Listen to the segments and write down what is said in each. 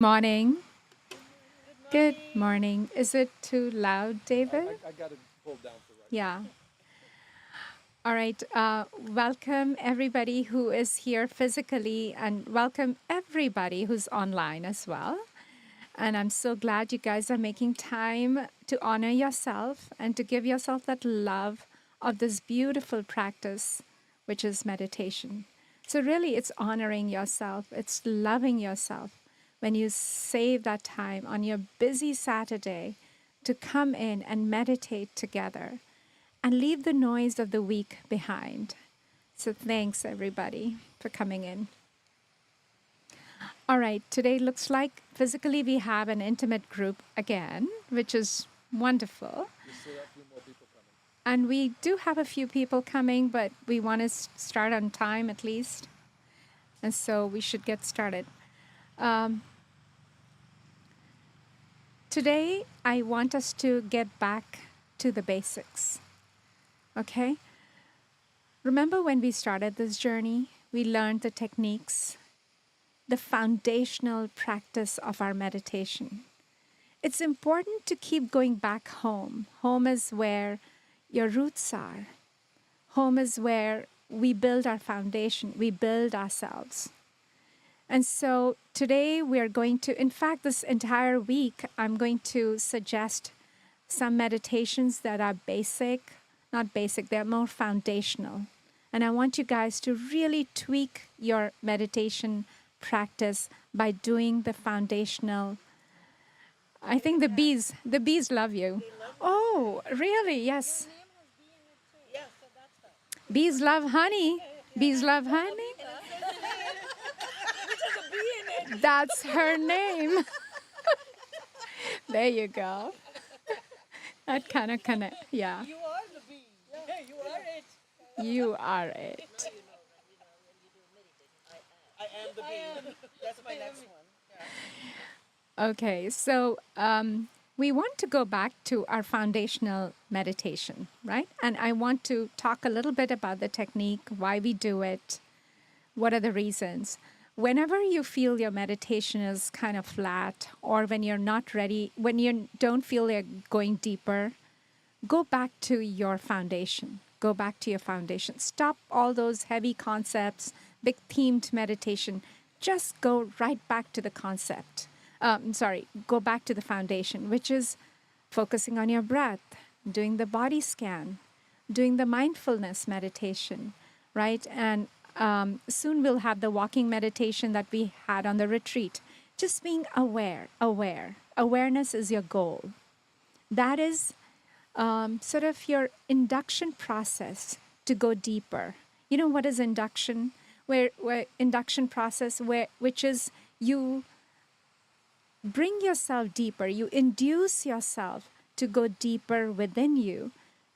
Morning. Good morning. Is it too loud, David? I got it pulled down for right Yeah. All right. Welcome everybody who is here physically, and welcome everybody who's online as well. And I'm so glad you guys are making time to honor yourself and to give yourself that love of this beautiful practice, which is meditation. So, really, it's honoring yourself, it's loving yourself when you save that time on your busy Saturday to come in and meditate together and leave the noise of the week behind. So, thanks everybody for coming in. All right, today looks like physically we have an intimate group again, which is wonderful. We still have a few more people coming. And we do have a few people coming, but we want to start on time at least. And so we should get started. Today, I want us to get back to the basics. Okay? Remember when we started this journey, we learned the techniques, the foundational practice of our meditation. It's important to keep going back home. Home is where your roots are. Home is where we build our foundation, we build ourselves. And so today we are going to, in fact, this entire week, I'm going to suggest some meditations that are basic, not basic, they're more foundational. And I want you guys to really tweak your meditation practice by doing the foundational. I think the bees love you. Oh, really? Yes. Bees love honey. Bees love honey. That's her name. There you go. That kind of connect. Yeah. You are the bee. Yeah, you are it. You are it. I am the bee. That's my next one. Yeah. Okay, so we want to go back to our foundational meditation, right? And I want to talk a little bit about the technique, why we do it, what are the reasons. Whenever you feel your meditation is kind of flat, or when you're not ready, when you don't feel you're going deeper, go back to your foundation. Go back to your foundation. Stop all those heavy concepts, big themed meditation. Just go right back to the concept. Go back to the foundation, which is focusing on your breath, doing the body scan, doing the mindfulness meditation, right? And soon we'll have the walking meditation that we had on the retreat. Just being aware. Awareness is your goal. That is sort of your induction process to go deeper. You know what is induction? Where induction process, which is you bring yourself deeper, you induce yourself to go deeper within you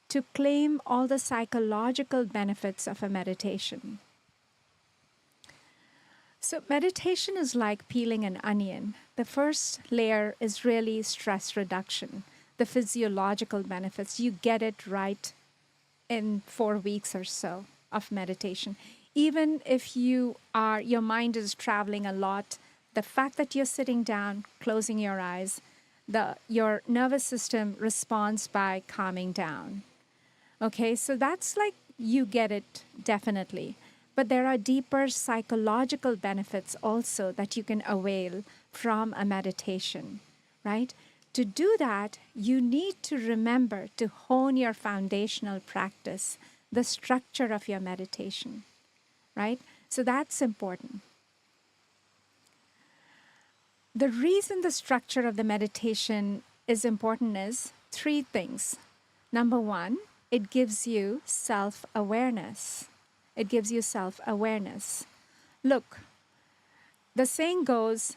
to claim all the psychological benefits of a meditation. So meditation is like peeling an onion. The first layer is really stress reduction, the physiological benefits. You get it right in 4 weeks or so of meditation. Even if your mind is traveling a lot, the fact that you're sitting down, closing your eyes, your nervous system responds by calming down. Okay, so that's like you get it definitely. But there are deeper psychological benefits also that you can avail from a meditation, right? To do that, you need to remember to hone your foundational practice, the structure of your meditation, right? So that's important. The reason the structure of the meditation is important is 3 things. Number 1, it gives you self-awareness. It gives you self-awareness. Look, the saying goes,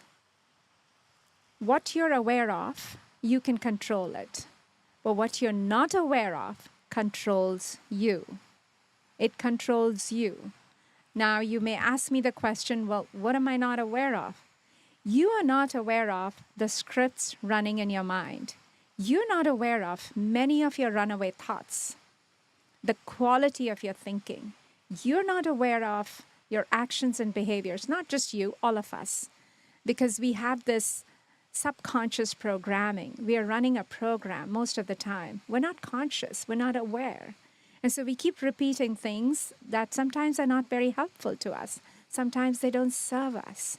what you're aware of, you can control it. But what you're not aware of controls you. It controls you. Now, you may ask me the question, well, what am I not aware of? You are not aware of the scripts running in your mind. You're not aware of many of your runaway thoughts, the quality of your thinking. You're not aware of your actions and behaviors, not just you, all of us, because we have this subconscious programming. We are running a program most of the time. We're not conscious. We're not aware. And so we keep repeating things that sometimes are not very helpful to us. Sometimes they don't serve us.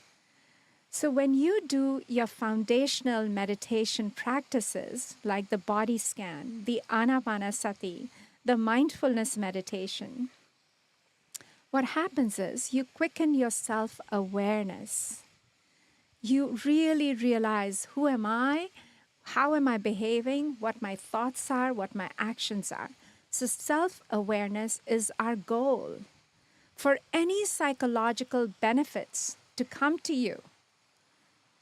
So when you do your foundational meditation practices, like the body scan, the anapanasati, the mindfulness meditation, what happens is you quicken your self-awareness. You really realize, who am I? How am I behaving? What my thoughts are, what my actions are. So self-awareness is our goal. For any psychological benefits to come to you,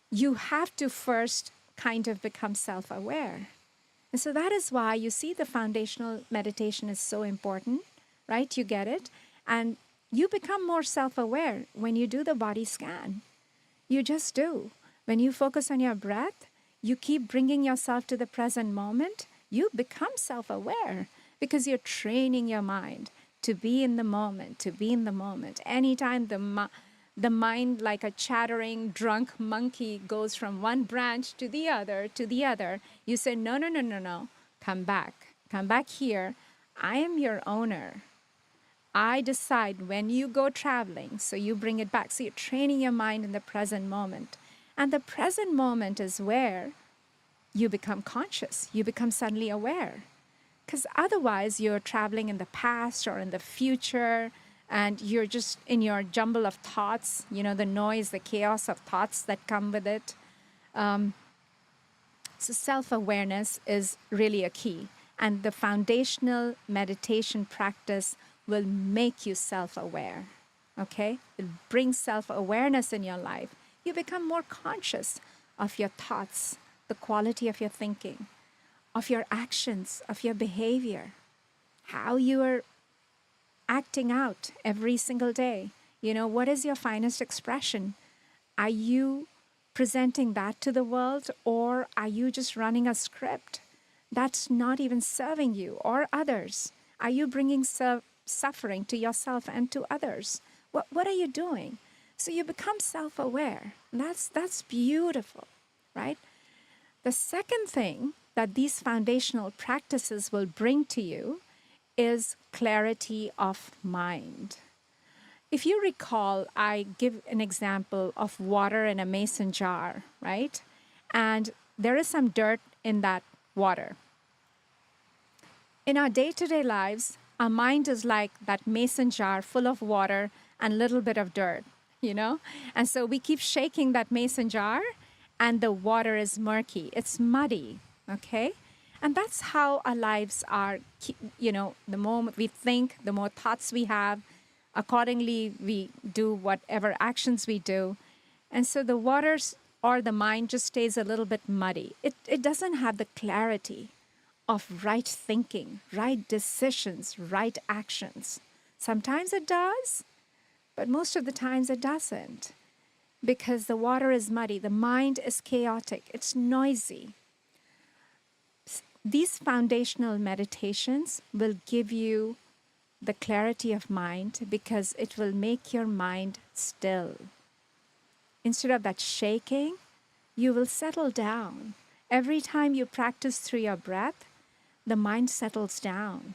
you have to first kind of become self-aware. And so that is why you see the foundational meditation is so important, right? You get it. And you become more self-aware when you do the body scan. You just do. When you focus on your breath, you keep bringing yourself to the present moment, you become self-aware because you're training your mind to be in the moment, to be in the moment. Anytime the mind, like a chattering drunk monkey, goes from one branch to the other, you say, no, no, no, no, no, come back here. I am your owner. I decide when you go traveling, so you bring it back. So you're training your mind in the present moment. And the present moment is where you become conscious. You become suddenly aware. Because otherwise you're traveling in the past or in the future, and you're just in your jumble of thoughts, you know, the noise, the chaos of thoughts that come with it. So self-awareness is really a key. And the foundational meditation practice will make you self-aware, okay? It brings self-awareness in your life. You become more conscious of your thoughts, the quality of your thinking, of your actions, of your behavior, how you are acting out every single day. You know, what is your finest expression? Are you presenting that to the world, or are you just running a script that's not even serving you or others? Are you bringing suffering to yourself and to others? What are you doing? So you become self-aware. That's beautiful, right? The second thing that these foundational practices will bring to you is clarity of mind. If you recall, I give an example of water in a mason jar, right? And there is some dirt in that water. In our day-to-day lives, our mind is like that mason jar full of water and a little bit of dirt, you know? And so we keep shaking that mason jar and the water is murky. It's muddy, okay? And that's how our lives are, you know, the more we think, the more thoughts we have. Accordingly, we do whatever actions we do. And so the waters or the mind just stays a little bit muddy. It doesn't have the clarity of right thinking, right decisions, right actions. Sometimes it does, but most of the times it doesn't, because the water is muddy, the mind is chaotic, it's noisy. These foundational meditations will give you the clarity of mind because it will make your mind still. Instead of that shaking, you will settle down. Every time you practice through your breath, the mind settles down.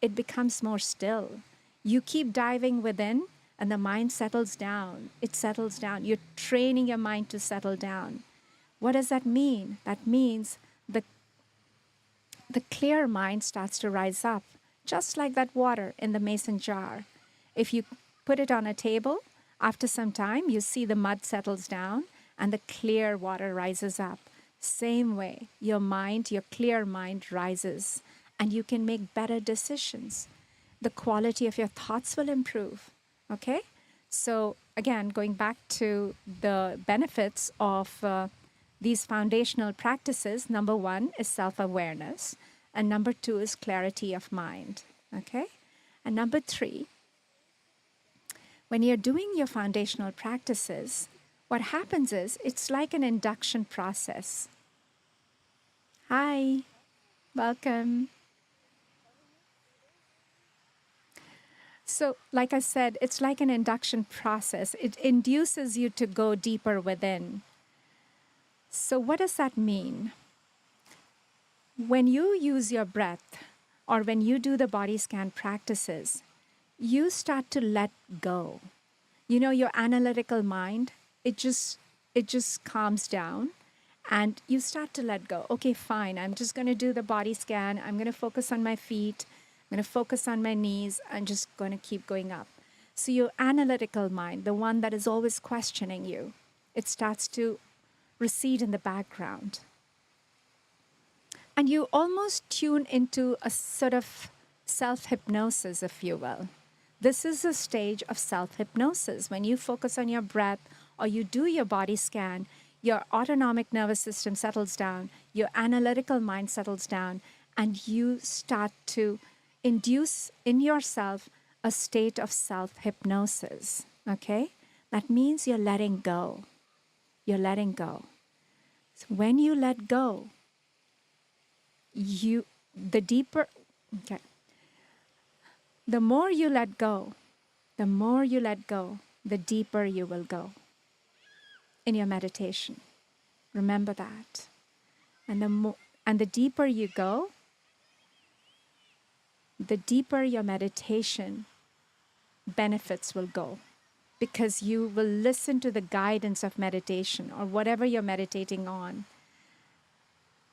It becomes more still. You keep diving within, and the mind settles down. It settles down. You're training your mind to settle down. What does that mean? That means the clear mind starts to rise up, just like that water in the mason jar. If you put it on a table, after some time, you see the mud settles down and the clear water rises up. Same way, your mind, your clear mind rises, and you can make better decisions. The quality of your thoughts will improve, okay? So again, going back to the benefits of these foundational practices, number one is self-awareness, and number two is clarity of mind, okay? And number three, when you're doing your foundational practices, what happens is it's like an induction process. Hi, welcome. So, like I said, it's like an induction process. It induces you to go deeper within. So what does that mean? When you use your breath or when you do the body scan practices, you start to let go. You know, your analytical mind, it just calms down and you start to let go. Okay, fine. I'm just going to do the body scan. I'm going to focus on my feet. I'm going to focus on my knees. I'm just going to keep going up. So your analytical mind, the one that is always questioning you, it starts to recede in the background. And you almost tune into a sort of self-hypnosis, if you will. This is a stage of self-hypnosis. When you focus on your breath or you do your body scan, your autonomic nervous system settles down, your analytical mind settles down, and you start to induce in yourself a state of self-hypnosis, okay? That means you're letting go. You're letting go. So when you let go, the deeper, okay, the more you let go, the more you let go, the deeper you will go in your meditation. Remember that. And the deeper you go, the deeper your meditation benefits will go, because you will listen to the guidance of meditation or whatever you're meditating on.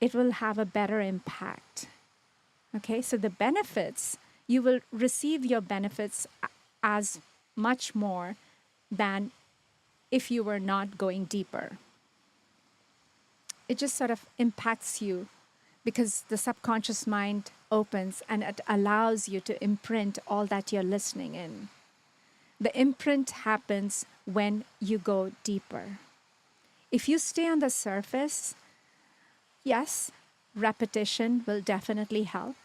It will have a better impact. Okay, so the benefits, you will receive your benefits as much more than if you were not going deeper. It just sort of impacts you because the subconscious mind opens and it allows you to imprint all that you're listening in. The imprint happens when you go deeper. If you stay on the surface, yes, repetition will definitely help.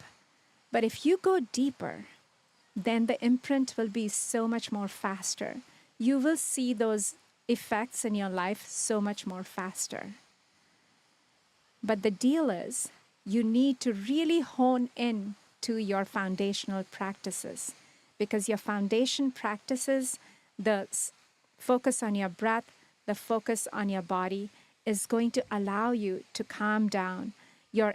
But if you go deeper, then the imprint will be so much more faster. You will see those effects in your life so much more faster. But the deal is, you need to really hone in to your foundational practices, because your foundation practices, the focus on your breath, the focus on your body, is going to allow you to calm down, your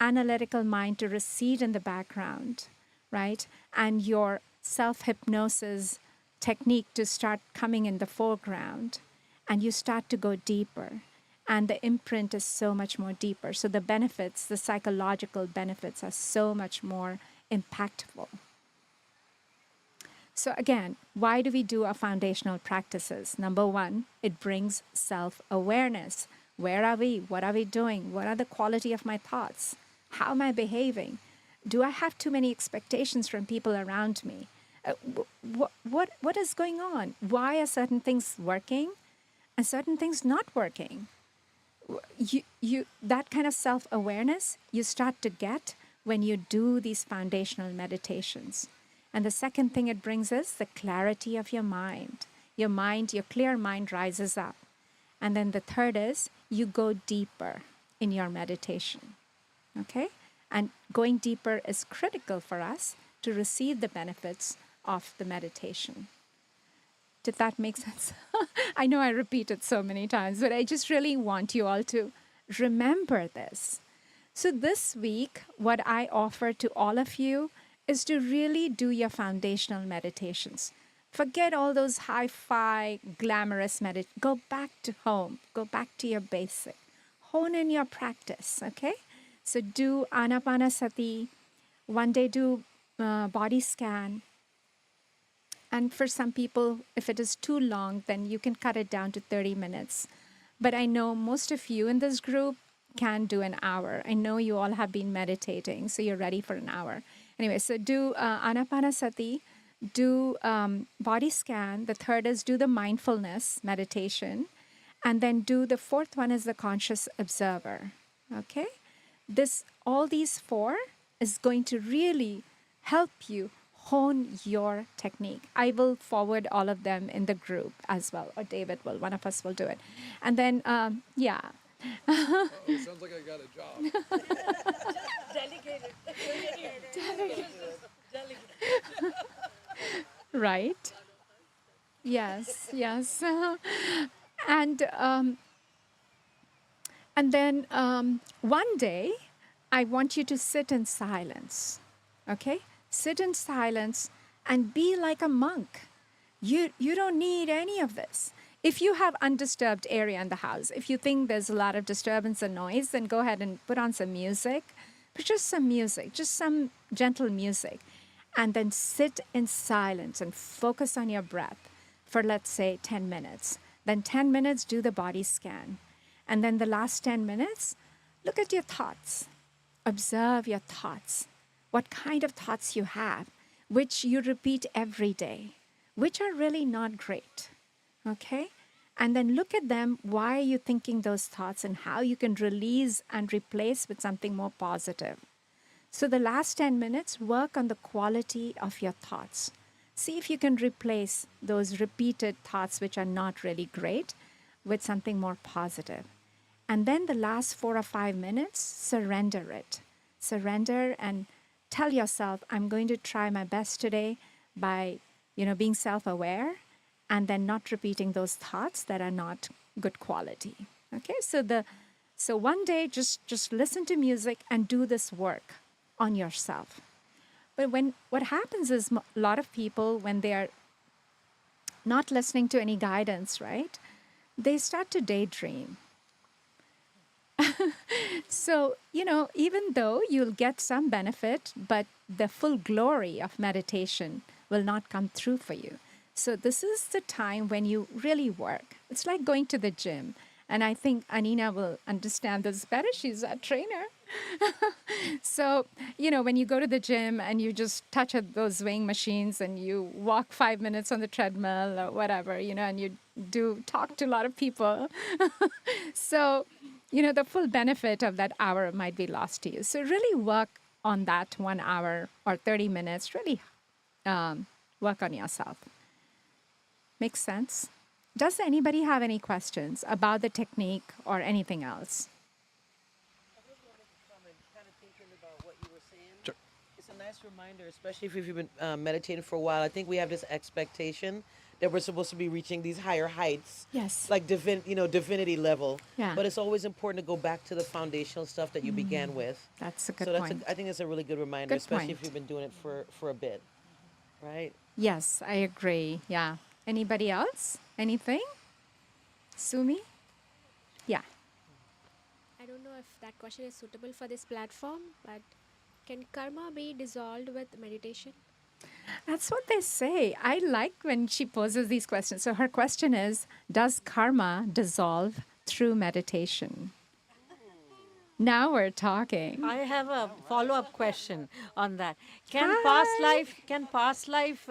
analytical mind to recede in the background, right? And your self-hypnosis technique to start coming in the foreground, and you start to go deeper. And the imprint is so much more deeper. So the benefits, the psychological benefits, are so much more impactful. So again, why do we do our foundational practices? Number one, it brings self-awareness. Where are we? What are we doing? What are the quality of my thoughts? How am I behaving? Do I have too many expectations from people around me? What is going on? Why are certain things working and certain things not working? That kind of self-awareness you start to get when you do these foundational meditations. And the second thing it brings is the clarity of your mind. Your clear mind rises up. And then the third is you go deeper in your meditation. Okay? And going deeper is critical for us to receive the benefits of the meditation. Did that make sense? I know I repeat it so many times, but I just really want you all to remember this. So this week, what I offer to all of you is to really do your foundational meditations. Forget all those hi-fi, glamorous Go back to home. Go back to your basic. Hone in your practice, okay? So do Anapanasati. One day do body scan. And for some people, if it is too long, then you can cut it down to 30 minutes. But I know most of you in this group can do an hour. I know you all have been meditating, so you're ready for an hour. Anyway, so do Anapanasati, do body scan. The third is do the mindfulness meditation. And then the fourth one is the conscious observer. Okay? All these four is going to really help you hone your technique. I will forward all of them in the group as well, or David will. One of us will do it. And then, yeah. Oh, it sounds like I got a job. Delegated. Right. Yes, yes. And then one day, I want you to sit in silence. Okay? Sit in silence and be like a monk. You don't need any of this. If you have undisturbed area in the house, if you think there's a lot of disturbance and noise, then go ahead and put on some music, but just some music, just some gentle music. And then sit in silence and focus on your breath for, let's say, 10 minutes. Then 10 minutes, do the body scan. And then the last 10 minutes, look at your thoughts. Observe your thoughts. What kind of thoughts you have, which you repeat every day, which are really not great. Okay? And then look at them. Why are you thinking those thoughts and how you can release and replace with something more positive. So the last 10 minutes, work on the quality of your thoughts. See if you can replace those repeated thoughts, which are not really great, with something more positive. And then the last 4 or 5 minutes, surrender it. Surrender and tell yourself, I'm going to try my best today by, being self-aware and then not repeating those thoughts that are not good quality. Okay, so one day just listen to music and do this work on yourself. But what happens is a lot of people, when they are not listening to any guidance, right, they start to daydream. So, even though you'll get some benefit, but the full glory of meditation will not come through for you. So this is the time when you really work. It's like going to the gym. And I think Anina will understand this better. She's a trainer. So, when you go to the gym and you just touch those weighing machines and you walk 5 minutes on the treadmill or whatever, and you talk to a lot of people. So, the full benefit of that hour might be lost to you. So really work on that 1 hour or 30 minutes. Really work on yourself. Makes sense? Does anybody have any questions about the technique or anything else? I just wanted to comment, kind of thinking about what you were saying. Sure. It's a nice reminder, especially if you've been meditating for a while. I think we have this expectation that we're supposed to be reaching these higher heights. Yes. Like divinity level. Yeah. But it's always important to go back to the foundational stuff that you began with. That's a good So point. I think it's a really good reminder, Good especially point. if you've been doing it for a bit. Right? Yes, I agree. Yeah. Anybody else? Anything? Sumi? Yeah. I don't know if that question is suitable for this platform, but can karma be dissolved with meditation? That's what they say. I like when she poses these questions. So her question is, does karma dissolve through meditation? Now we're talking. I have a follow-up question on that. Can Hi. past life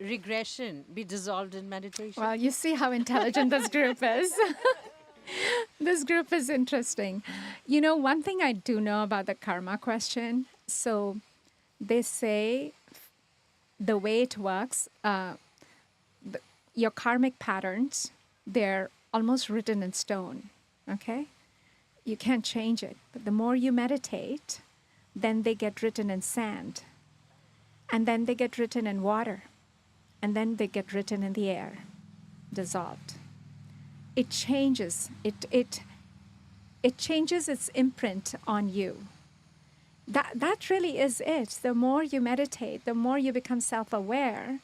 regression be dissolved in meditation? Well, you see how intelligent this group is. This group is interesting. One thing I do know about the karma question, so they say the way it works, your karmic patterns, they're almost written in stone, okay? You can't change it. But the more you meditate, then they get written in sand. And then they get written in water. And then they get written in the air, dissolved. It changes. It changes its imprint on you. That really is it. The more you meditate, the more you become self-aware.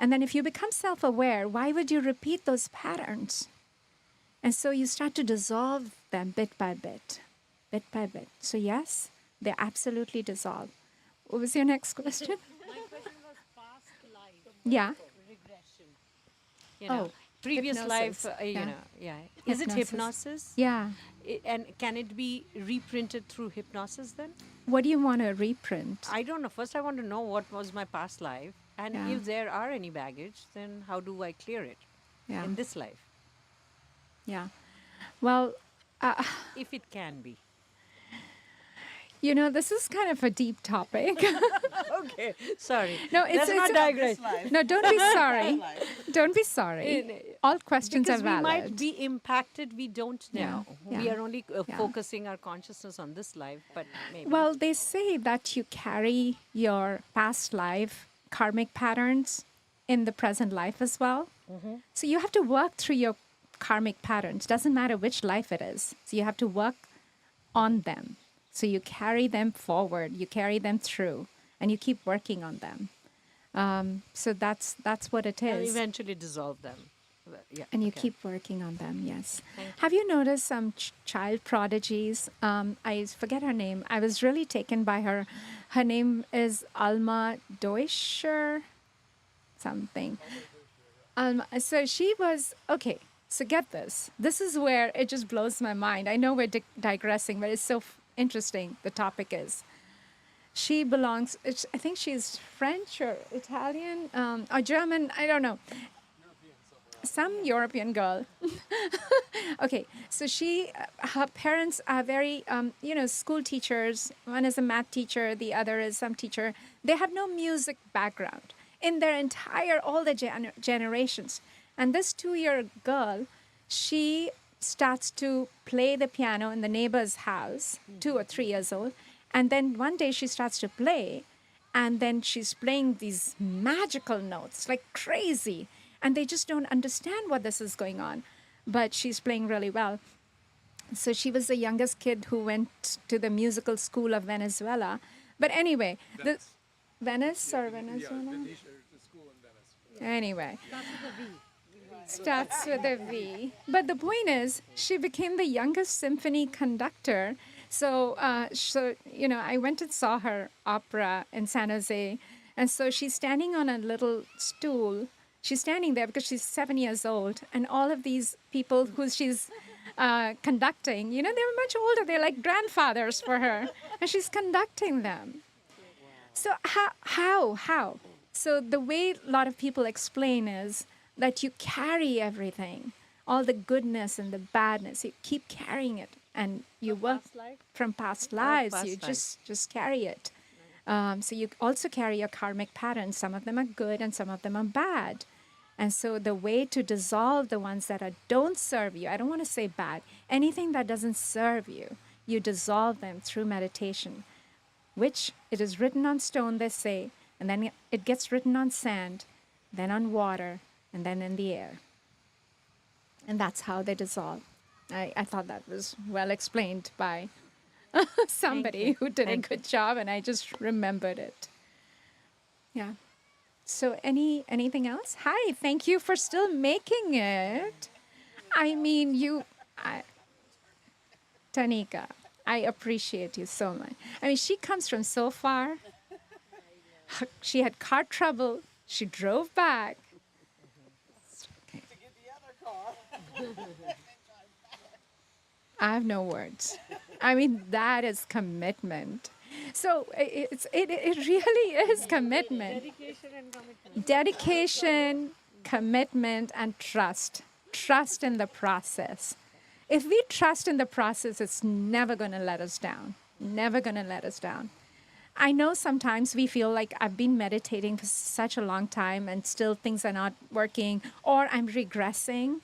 And then if you become self-aware, why would you repeat those patterns? And so you start to dissolve them bit by bit, bit by bit. So yes, they absolutely dissolve. What was your next question? My question was past life Yeah. regression. Oh, Previous life, hypnosis. Yeah. Is it Hypnosis. hypnosis? Yeah. And can it be reprinted through hypnosis then? What do you want to reprint? I don't know. First, I want to know what was my past life. And Yeah. if there are any baggage, then how do I clear it Yeah. in this life? Yeah. Well, If it can be. this is kind of a deep topic. Okay, sorry. No, it's Let's not it's digress. no. Don't be sorry. Don't be sorry. All questions Because are we valid. might be impacted, we don't Yeah, know. yeah, We are only yeah. focusing our consciousness on this life, but maybe. Well, they say that you carry your past life karmic patterns in the present life as well. So you have to work through your karmic patterns. Doesn't matter which life it is. So you have to work on them. So you carry them forward, you carry them through, and you keep working on them. So that's what it And is. eventually dissolve them. Yeah. And you okay. keep working on them, yes. Thank you. Have you noticed some child prodigies? I forget her name. I was really taken by her. Her name is Alma Deutscher, something. So she was, okay, so get this. This is where it just blows my mind. I know we're digressing, but it's so interesting, the topic is. She belongs, I think she's French or Italian or German, I don't know. Some European girl. Okay, so her parents are very, school teachers. One is a math teacher, the other is some teacher. They have no music background in their all the generations. And this 2-year girl, she starts to play the piano in the neighbor's house, 2 or 3 years old. And then one day she starts to play, and then she's playing these magical notes like crazy. And they just don't understand what this is going on. But she's playing really well. So she was the youngest kid who went to the musical school of Venezuela. But anyway, Venice or Venezuela? The school in Venice. Anyway. Starts with a V. But the point is, she became the youngest symphony conductor. So, I went and saw her opera in San Jose. And so she's standing on a little stool. She's standing there because she's 7 years old. And all of these people who she's conducting, they're much older. They're like grandfathers for her. And she's conducting them. So how? So the way a lot of people explain is that you carry everything, all the goodness and the badness. You keep carrying it. And you work from past lives. You just carry it. So you also carry your karmic patterns. Some of them are good and some of them are bad. And so the way to dissolve the ones that don't serve you, I don't want to say bad, anything that doesn't serve you, you dissolve them through meditation, which it is written on stone, they say, and then it gets written on sand, then on water, and then in the air. And that's how they dissolve. I thought that was well explained by somebody who did a good job, and I just remembered it. Yeah. So anything else? Hi, thank you for still making it. I mean, Tanika, I appreciate you so much. I mean, she comes from so far. She had car trouble. She drove back. Okay. To get the other car. I have no words. I mean, that is commitment. So it really is commitment. Dedication and commitment. Dedication, commitment, and trust. Trust in the process. If we trust in the process, it's never going to let us down. Never going to let us down. I know sometimes we feel like I've been meditating for such a long time and still things are not working, or I'm regressing.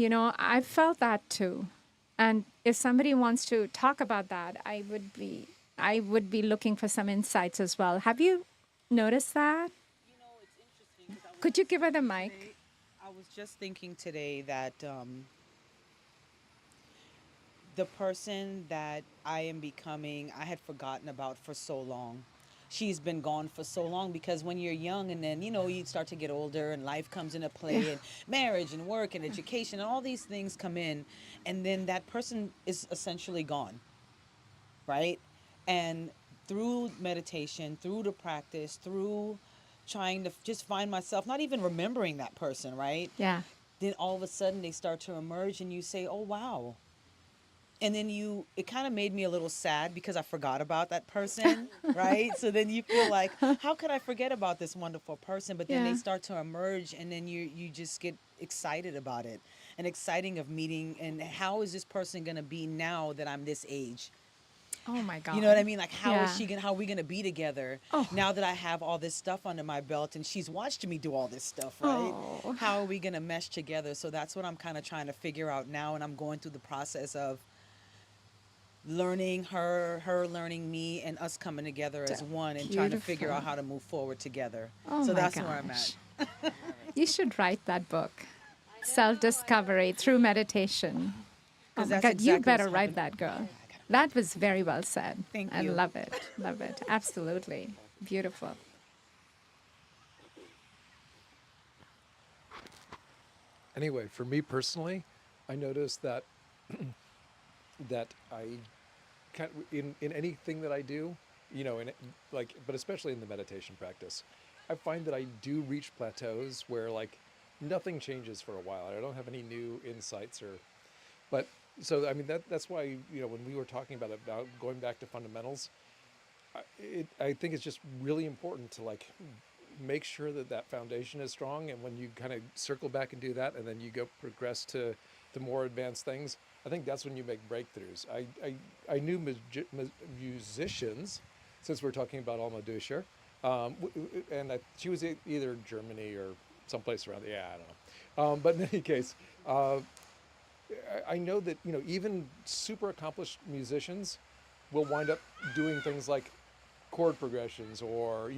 I've felt that too. And if somebody wants to talk about that, I would be looking for some insights as well. Have you noticed that? It's interesting. 'Cause Could you give her the mic? I was just thinking today that the person that I am becoming, I had forgotten about for so long. She's been gone for so long because when you're young and then, you start to get older and life comes into play and marriage and work and education and all these things come in, and then that person is essentially gone, right? And through meditation, through the practice, through trying to just find myself, not even remembering that person, right? Yeah. Then all of a sudden they start to emerge and you say, oh, wow. And then it kind of made me a little sad because I forgot about that person, right? So then you feel like, how could I forget about this wonderful person? But then they start to emerge and then you just get excited about it and exciting of meeting. And how is this person going to be now that I'm this age? Oh my God. You know what I mean? Like, how are we going to be together now that I have all this stuff under my belt and she's watched me do all this stuff, right? Oh. How are we going to mesh together? So that's what I'm kind of trying to figure out now. And I'm going through the process of learning her learning me, and us coming together as one and trying to figure out how to move forward together. Oh so my that's where I'm at. gosh. You should write that book, Self-Discovery Through Meditation. Oh my that's God, you exactly better what's write happening. that, girl. I gotta That was very well said. Thank I you. love it. Love it. Absolutely. Beautiful. Anyway, for me personally, I noticed that I kind of, in anything that I do, like, but especially in the meditation practice, I find that I do reach plateaus where like nothing changes for a while. I don't have any new insights but so I mean that's why when we were talking about going back to fundamentals, I think it's just really important to like make sure that that foundation is strong. And when you kind of circle back and do that, and then you go progress to the more advanced things, I think that's when you make breakthroughs. I knew musicians, since we're talking about Alma Duscher, and she was either Germany or someplace around. Yeah, I don't know. But in any case, I know that even super accomplished musicians will wind up doing things like chord progressions or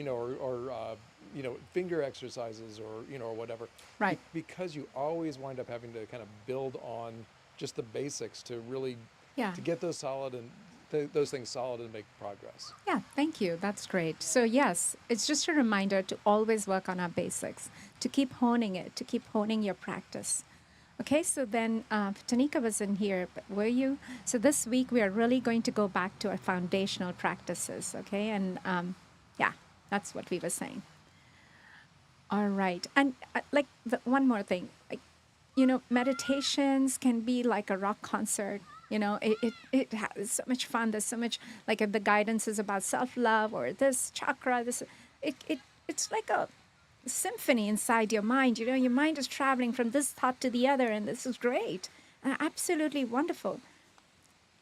finger exercises or or whatever, Right. because you always wind up having to kind of build on just the basics to really Yeah. to get those solid and those things solid and make progress. Yeah, thank you. That's great. So, yes, it's just a reminder to always work on our basics, to keep honing it, to keep honing your practice. Okay, so then Tanika was in here, but were you? So, this week we are really going to go back to our foundational practices, okay? And yeah, that's what we were saying. All right. And one more thing, meditations can be like a rock concert. It has so much fun. There's so much, like if the guidance is about self-love or this chakra, it's like a symphony inside your mind. Your mind is traveling from this thought to the other, and this is great. Absolutely wonderful.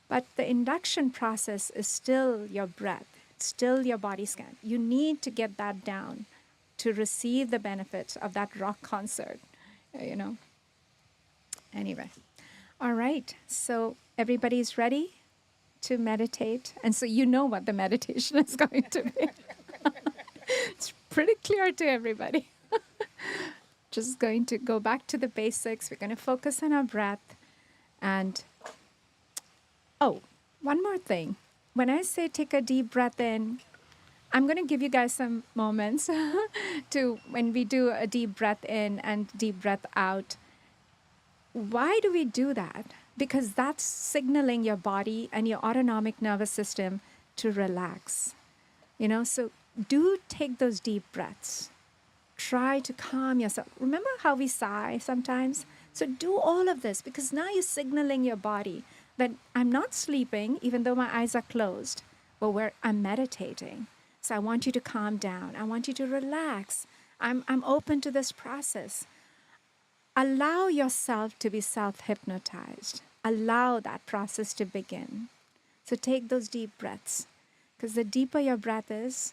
But the induction process is still your breath, it's still your body scan. You need to get that down to receive the benefits of that rock concert, you know. Anyway, all right. So everybody's ready to meditate. And so you know what the meditation is going to be. It's pretty clear to everybody. Just going to go back to the basics. We're going to focus on our breath. And, oh, one more thing. When I say take a deep breath in, I'm going to give you guys some moments to when we do a deep breath in and deep breath out. Why do we do that? Because that's signaling your body and your autonomic nervous system to relax. So do take those deep breaths. Try to calm yourself. Remember how we sigh sometimes? So do all of this because now you're signaling your body that I'm not sleeping, even though my eyes are closed, but I'm meditating. So I want you to calm down. I want you to relax. I'm open to this process. Allow yourself to be self-hypnotized. Allow that process to begin. So take those deep breaths, because the deeper your breath is,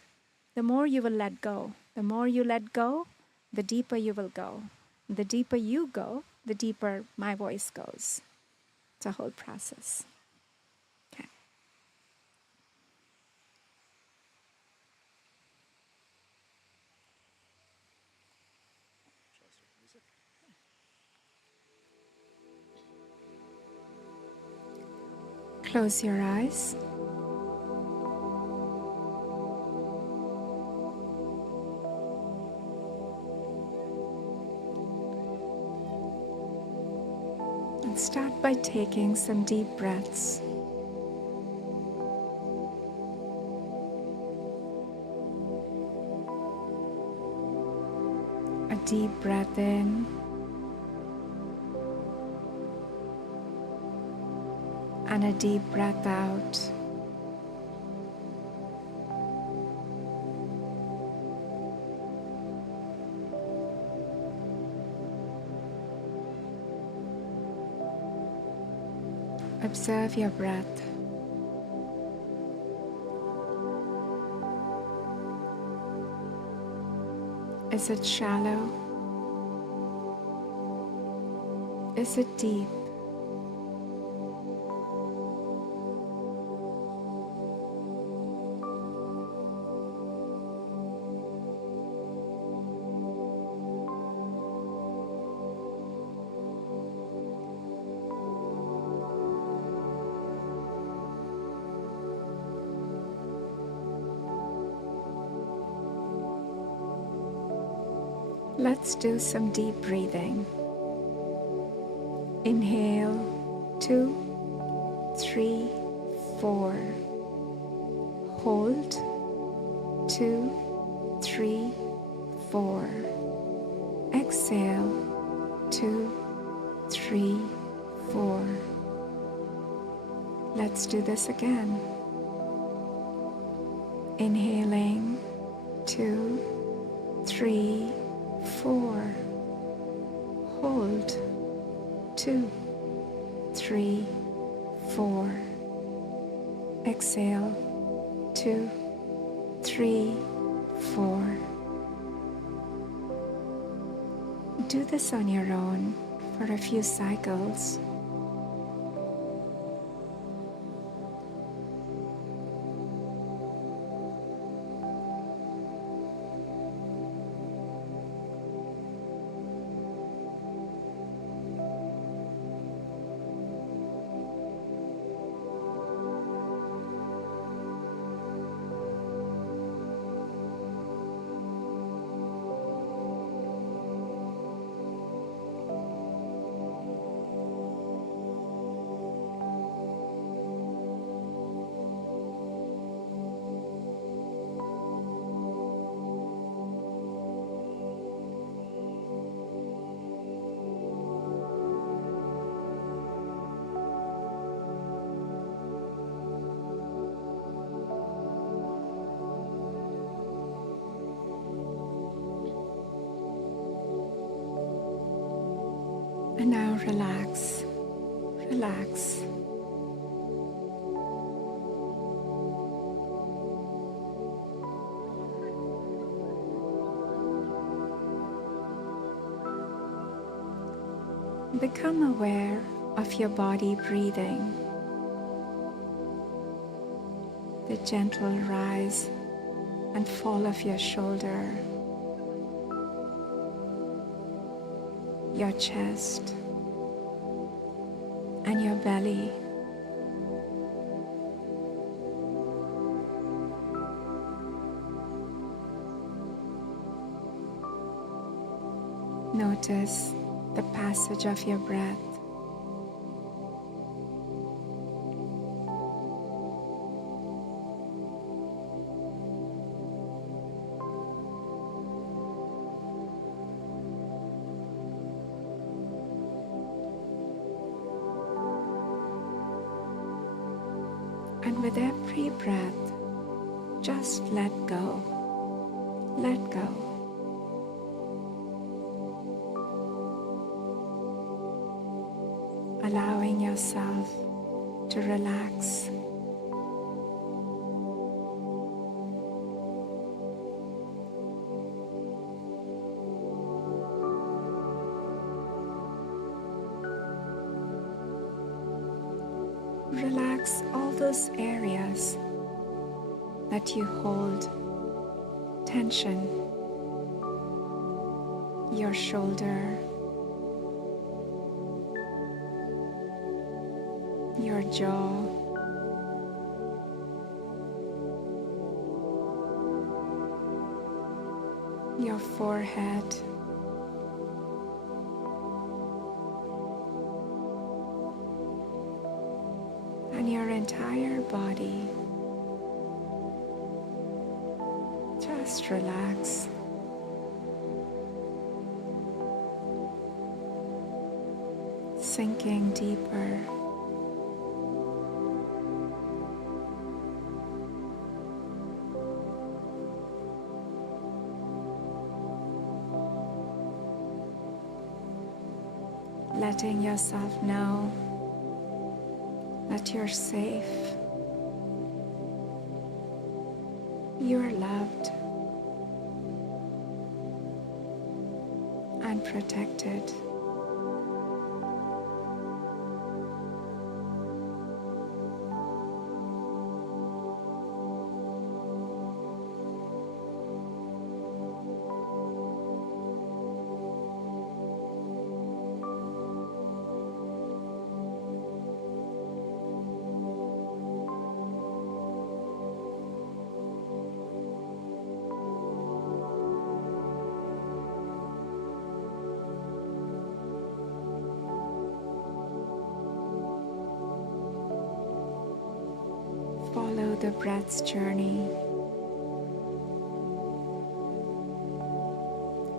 the more you will let go. The more you let go, the deeper you will go. The deeper you go, the deeper my voice goes. It's a whole process. Okay. Close your eyes. And start by taking some deep breaths. A deep breath in. And a deep breath out. Observe your breath. Is it shallow? Is it deep? Let's do some deep breathing. Inhale, 2, 3, 4. Hold, 2, 3, 4. Exhale, 2, 3, 4. Let's do this again. Inhaling, 2, 3, 4. Hold, 2, 3, 4. Exhale, 2, 3, 4. Do this on your own for a few cycles. And now relax, relax. Become aware of your body breathing, the gentle rise and fall of your shoulder, your chest, and your belly. Notice the passage of your breath. And with every breath, just let go. Let go. Allowing yourself to relax. Relax all those areas that you hold tension. Your shoulder, your jaw, your forehead, and your entire body. Just relax. Sinking deeper. Letting yourself know that you're safe, you're loved and protected. Follow the breath's journey,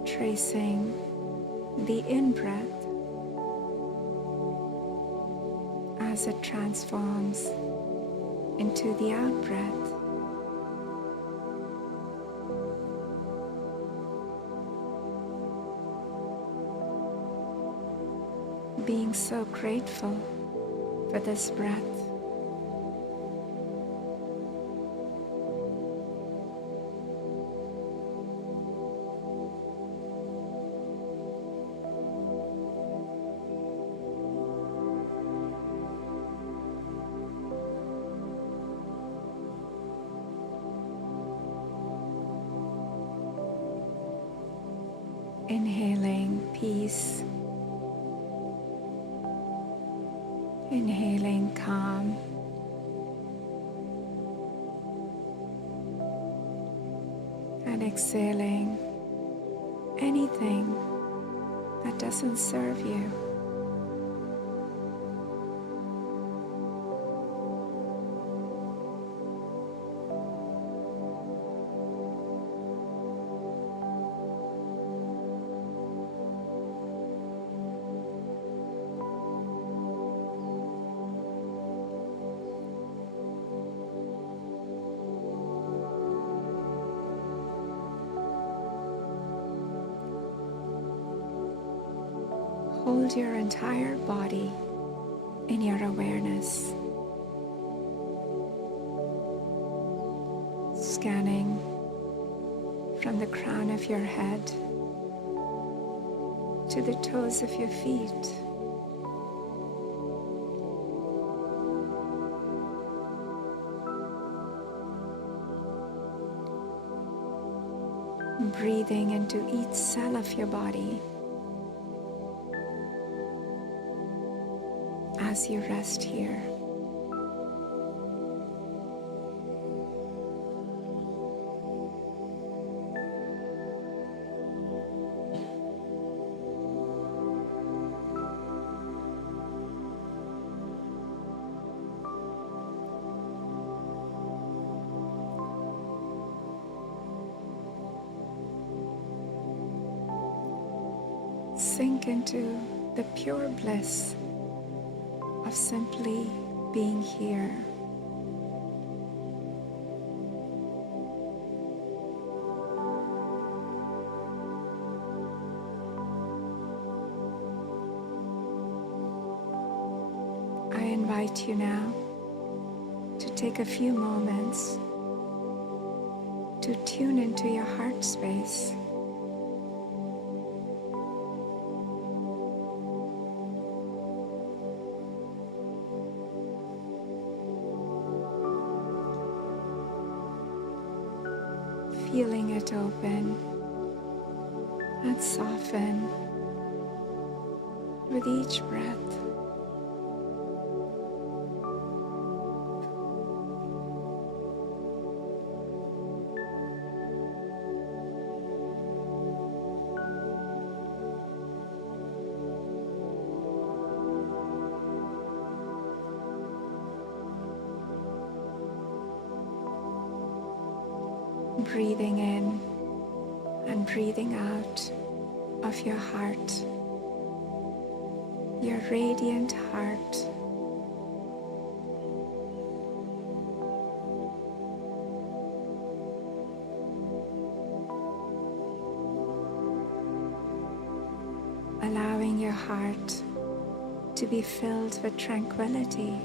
tracing the in-breath as it transforms into the out-breath. Being so grateful for this breath. Inhaling peace, inhaling calm, and exhaling anything that doesn't serve you. Hold your entire body in your awareness, scanning from the crown of your head to the toes of your feet. Breathing into each cell of your body as you rest here. Sink into the pure bliss of simply being here. I invite you now to take a few moments to tune into your heart space. Feeling it open and soften with each breath. Breathing in and breathing out of your heart, your radiant heart. Allowing your heart to be filled with tranquility.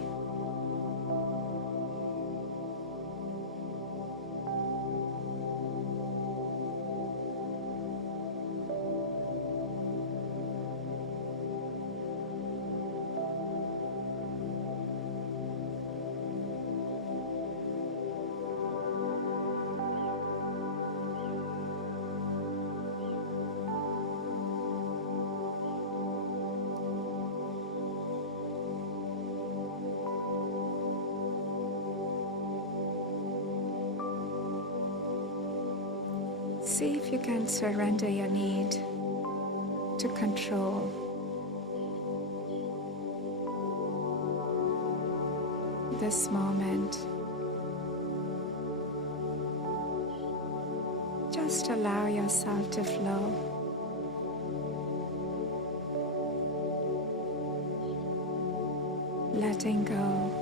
See if you can surrender your need to control. This moment just allow yourself to flow. Letting go.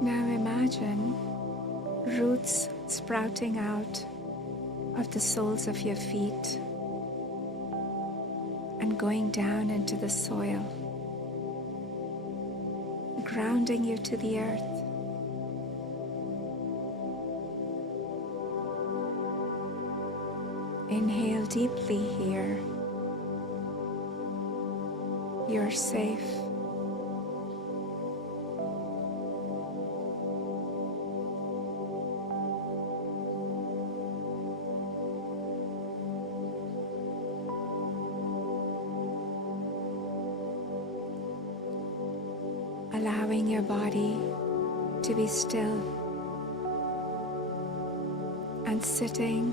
Now imagine roots sprouting out of the soles of your feet and going down into the soil, grounding you to the earth. Inhale deeply here. You're safe. Allowing your body to be still and sitting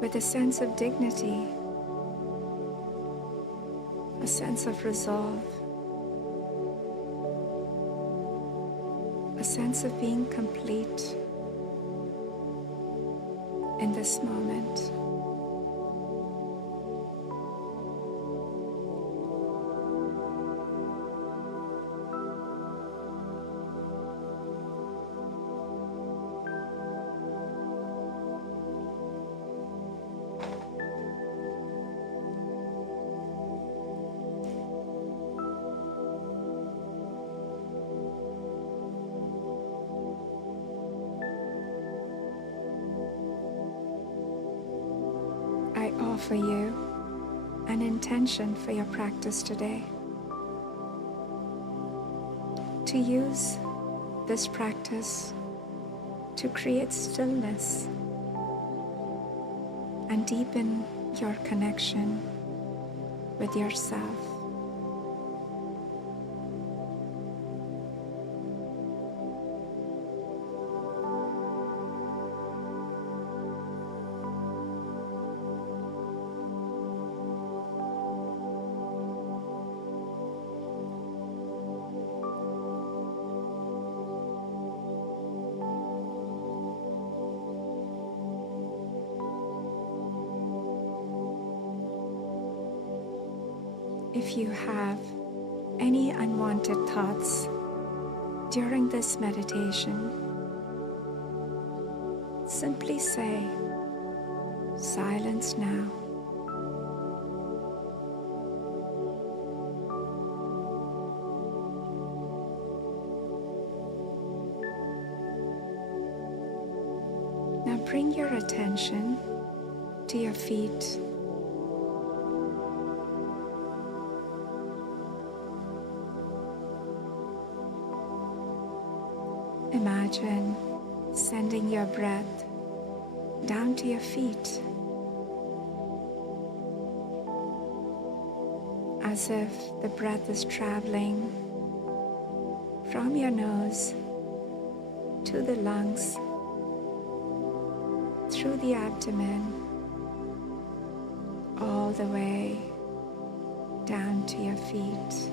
with a sense of dignity, a sense of resolve, a sense of being complete in this moment. I offer you an intention for your practice today. To use this practice to create stillness and deepen your connection with yourself. If you have any unwanted thoughts during this meditation, simply say, "Silence now." Now bring your attention to your feet. Imagine sending your breath down to your feet as if the breath is traveling from your nose to the lungs, through the abdomen, all the way down to your feet.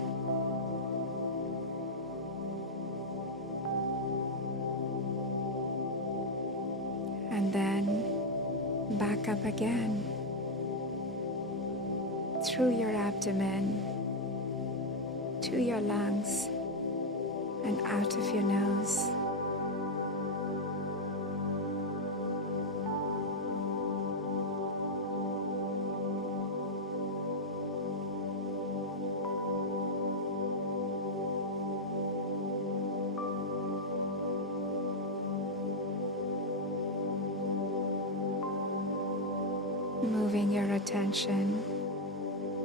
And then back up again through your abdomen to your lungs and out of your nose. Moving your attention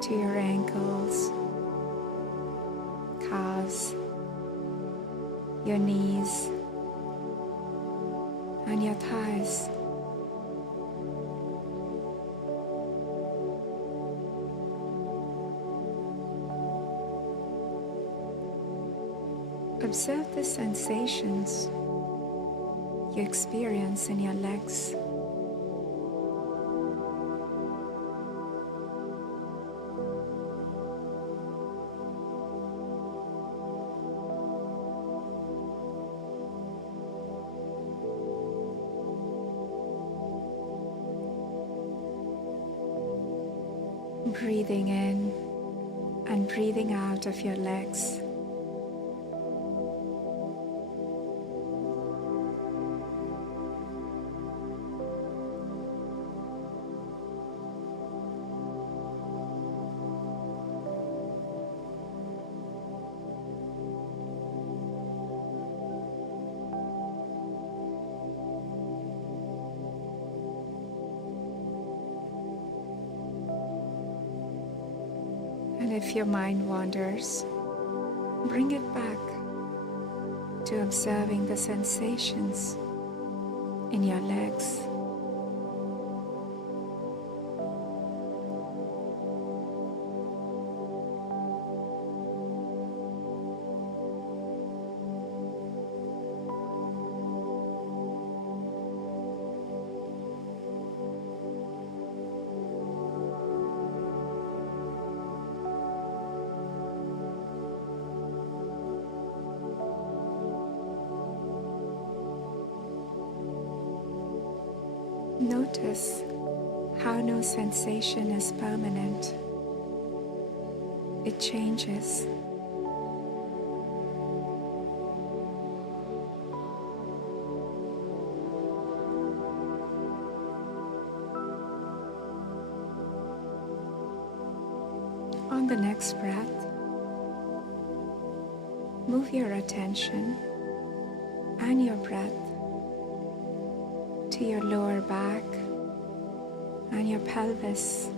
to your ankles, calves, your knees, and your thighs. Observe the sensations you experience in your legs. Breathing in and breathing out of your legs. And if your mind wanders, bring it back to observing the sensations in your legs. Notice how no sensation is permanent. It changes. On the next breath, move your attention and your breath to your lower back and your pelvis.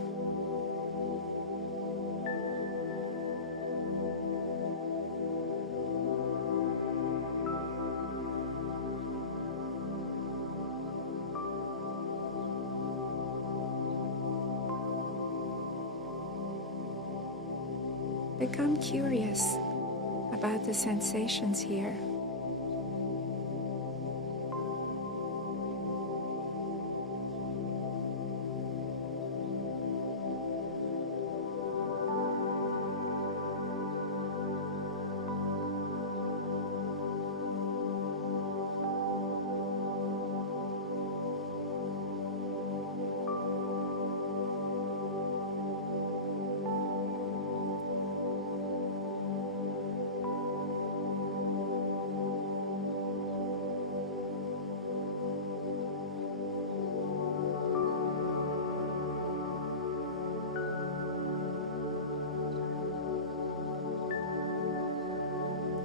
Become curious about the sensations here.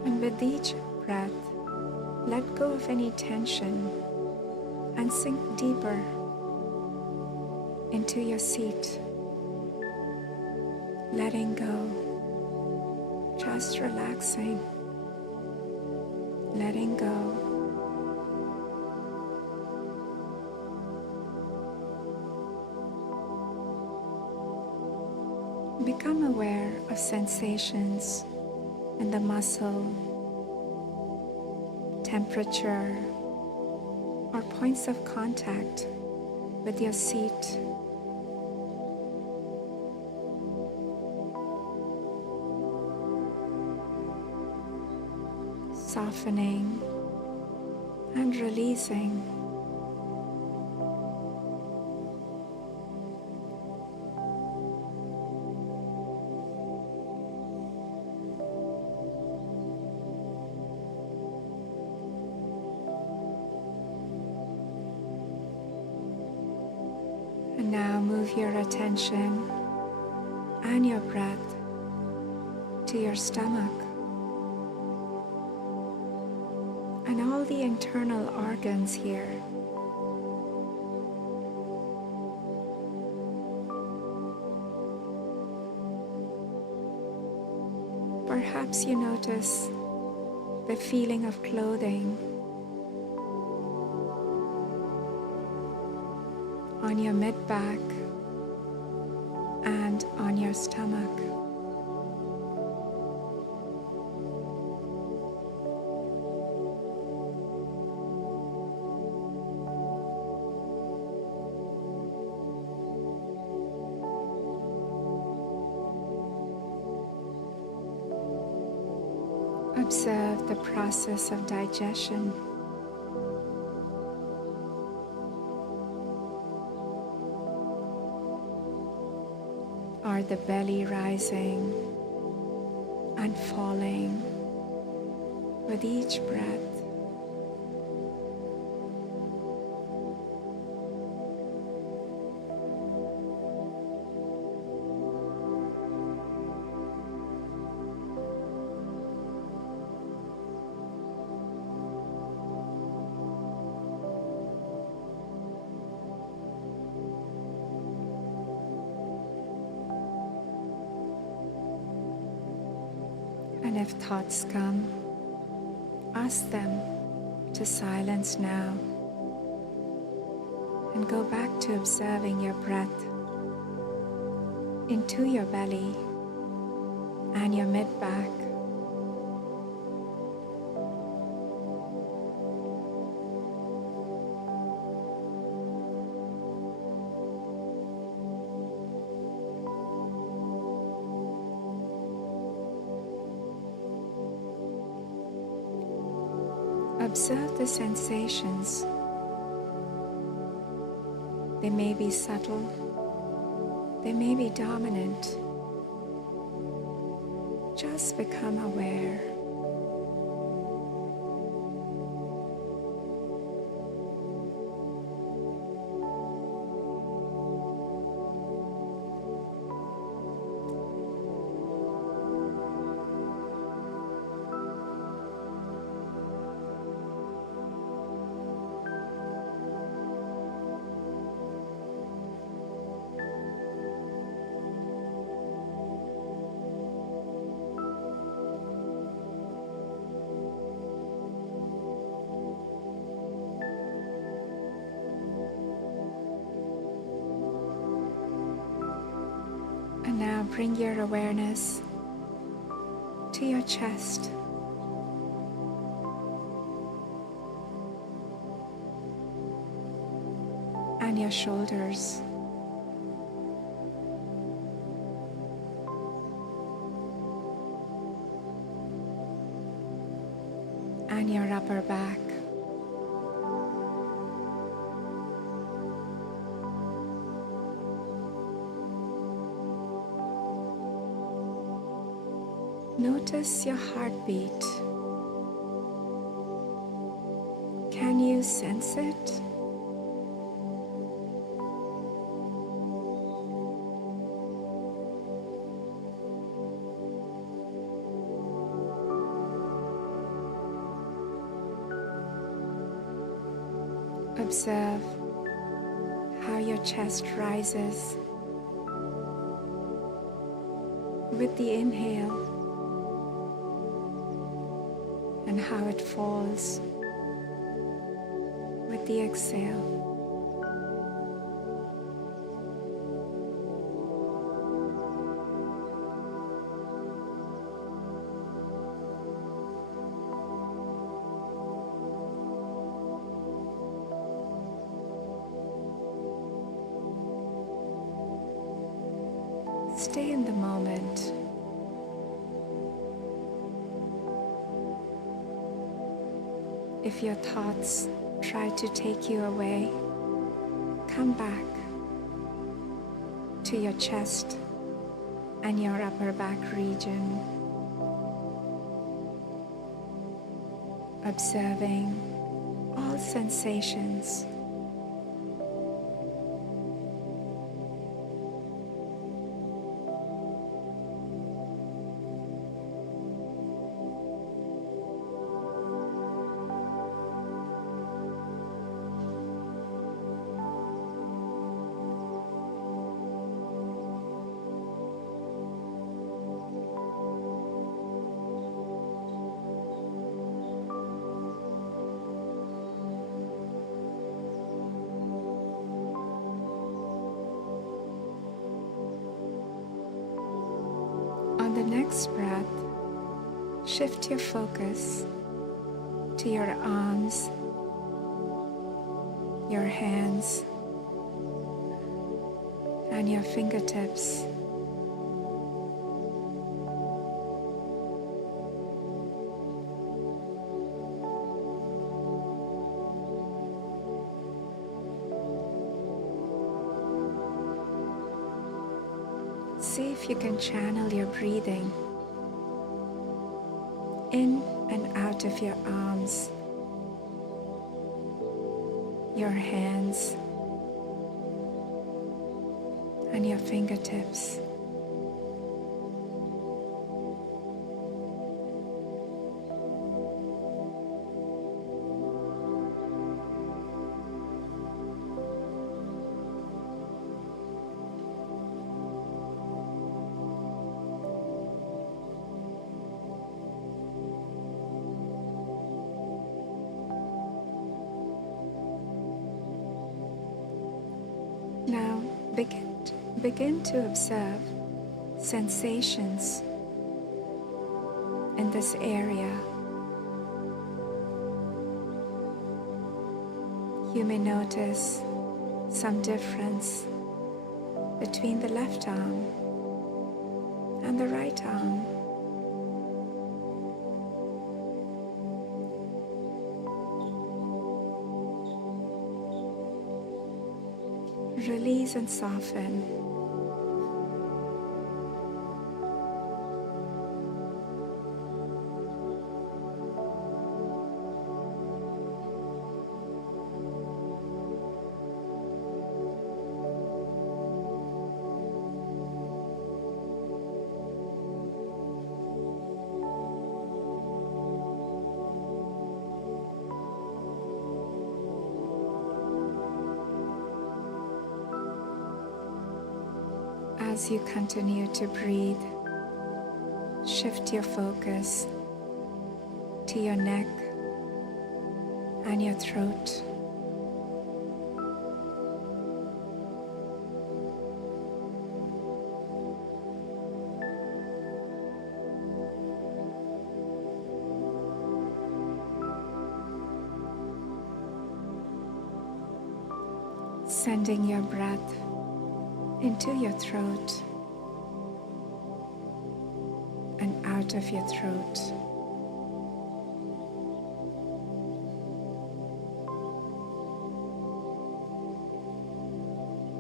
And with each breath, let go of any tension and sink deeper into your seat. Letting go, just relaxing, letting go. Become aware of sensations in the muscle, temperature, or points of contact with your seat. Softening and releasing. And now move your attention and your breath to your stomach and all the internal organs here. Perhaps you notice the feeling of clothing on your mid-back and on your stomach. Observe the process of digestion. Are the belly rising and falling with each breath? And if thoughts come, ask them to silence now and go back to observing your breath into your belly and your mid-back. Observe the sensations. They may be subtle, they may be dominant. Just become aware. And now bring your awareness to your chest. And your shoulders. And your upper back. Notice your heartbeat. Can you sense it? Observe how your chest rises with the inhale and how it falls with the exhale. Stay in the moment. If your thoughts try to take you away, come back to your chest and your upper back region, observing all sensations. next breath, shift your focus to your arms, your hands, and your fingertips. See if you can channel your breathing in and out of your arms, your hands, and your fingertips. Now begin to observe sensations in this area. You may notice some difference between the left arm and the right arm. Release and soften. As you continue to breathe, shift your focus to your neck and your throat. Sending your breath into your throat and out of your throat.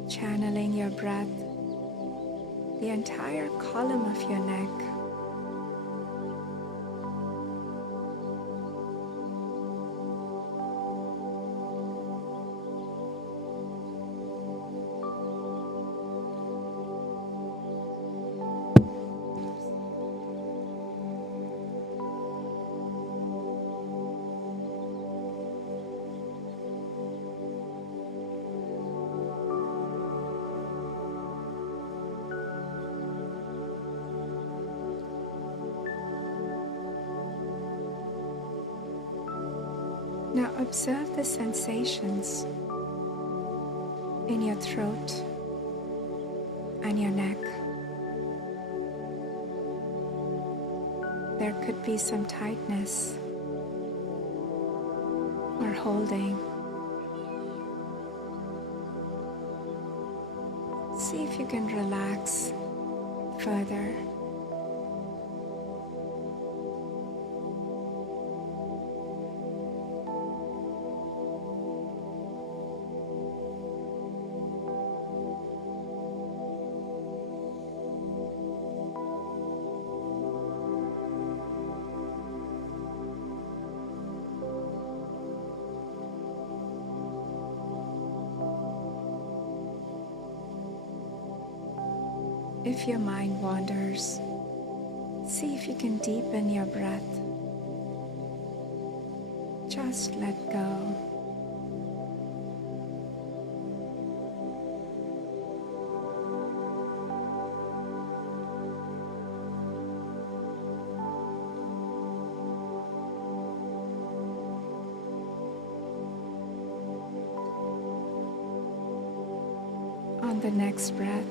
Channeling your breath the entire column of your neck. Now observe the sensations in your throat and your neck. There could be some tightness or holding. See if you can relax further. If your mind wanders, see if you can deepen your breath. Just let go. On the next breath,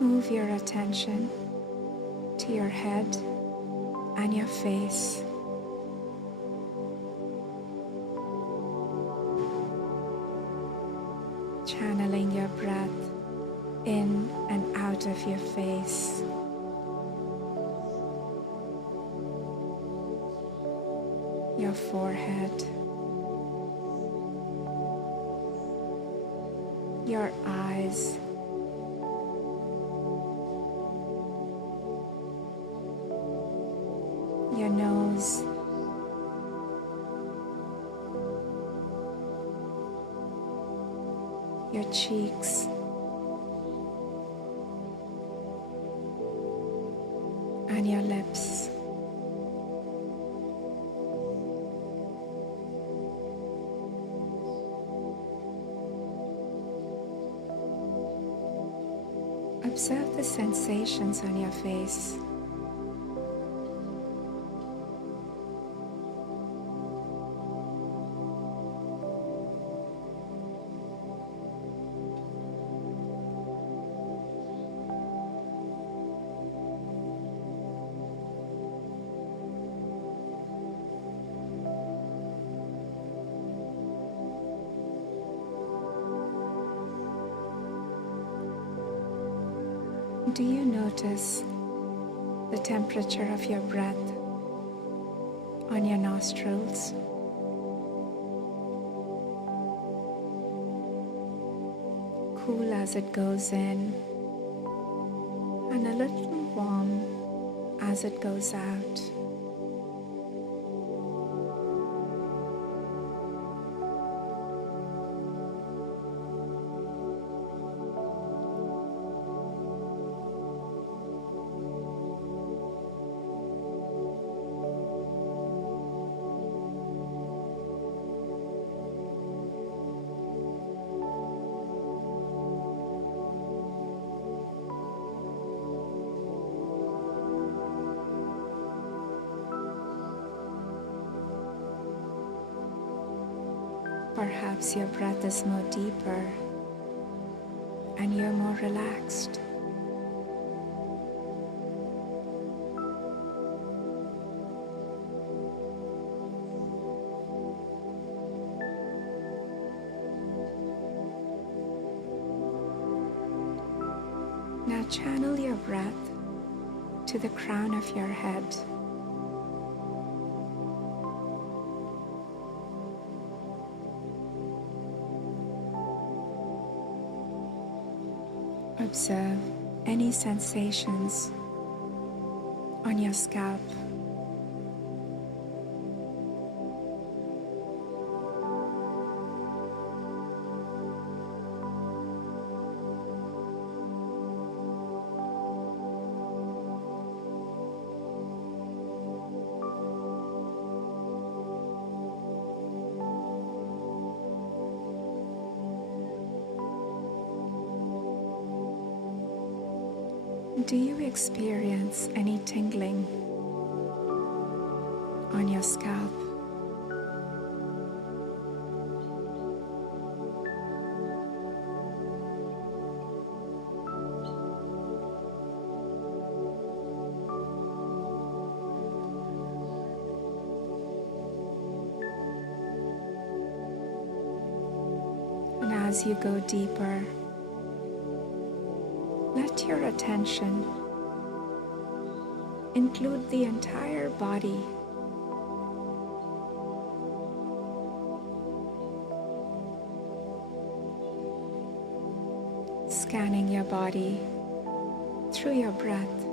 move your attention to to your head and your face. Channeling your breath in and out of your face. Your forehead, your eyes, your nose, your cheeks, and your lips. Observe the sensations on your face. Do you notice the temperature of your breath on your nostrils? Cool as it goes in, and a little warm as it goes out. Perhaps your breath is more deeper and you're more relaxed. Now channel your breath to the crown of your head. Observe any sensations on your scalp. Do you experience any tingling on your scalp? And as you go deeper, let your attention include the entire body. Scanning your body through your breath,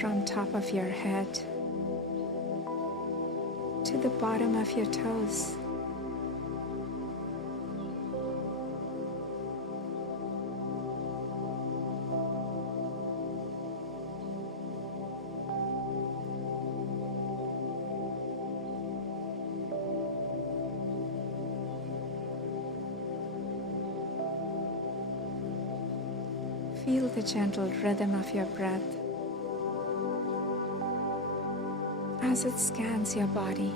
from top of your head to the bottom of your toes. Feel the gentle rhythm of your breath as it scans your body.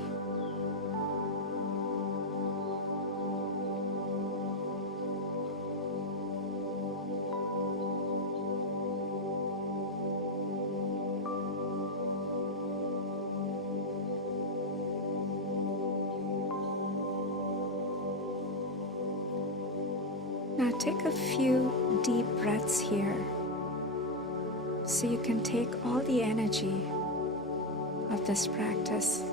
take a few deep breaths here so you can take all the energy of this practice.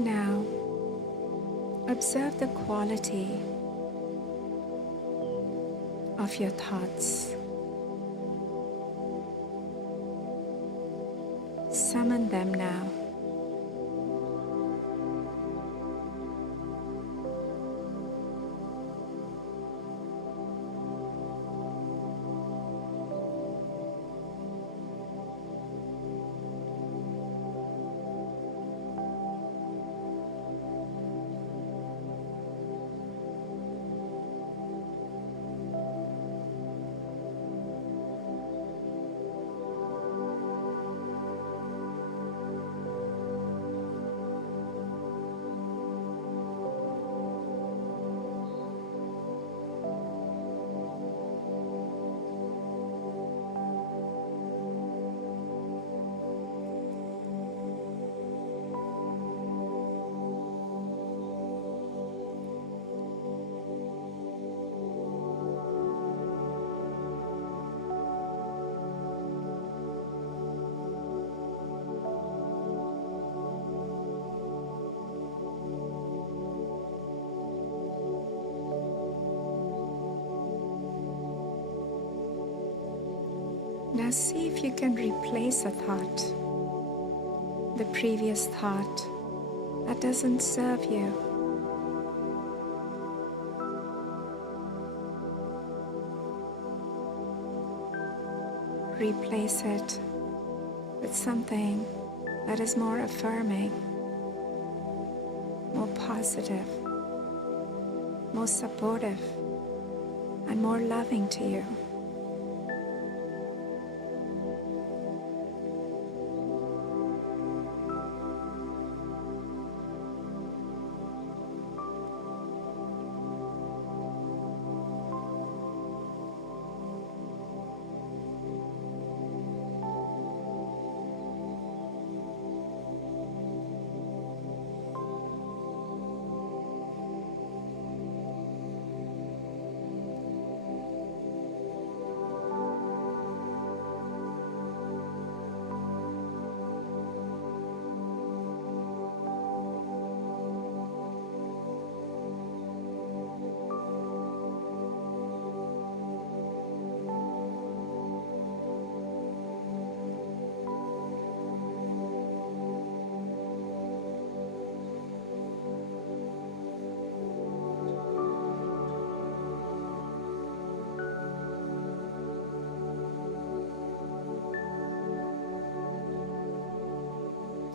Now, observe the quality of your thoughts. Summon them now. Now see if you can replace a thought, the previous thought that doesn't serve you. Replace it with something that is more affirming, more positive, more supportive, and more loving to you.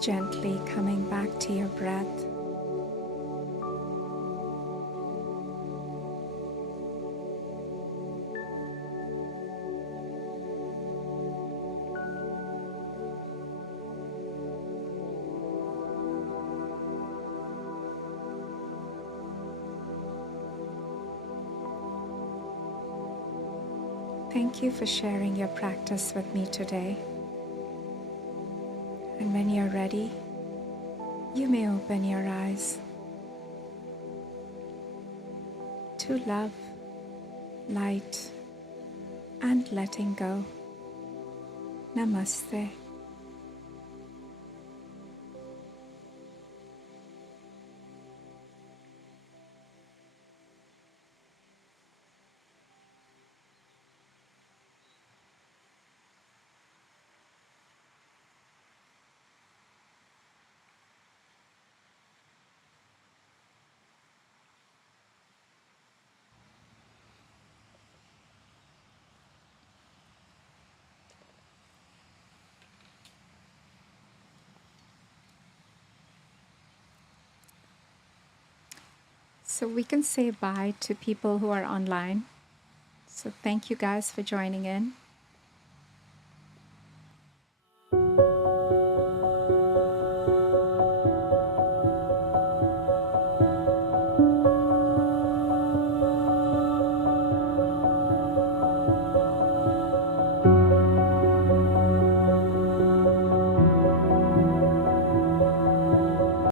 Gently coming back to your breath. Thank you for sharing your practice with me today. And when you're ready, you may open your eyes. To love, light, and letting go. Namaste. So we can say bye to people who are online. So thank you guys for joining in.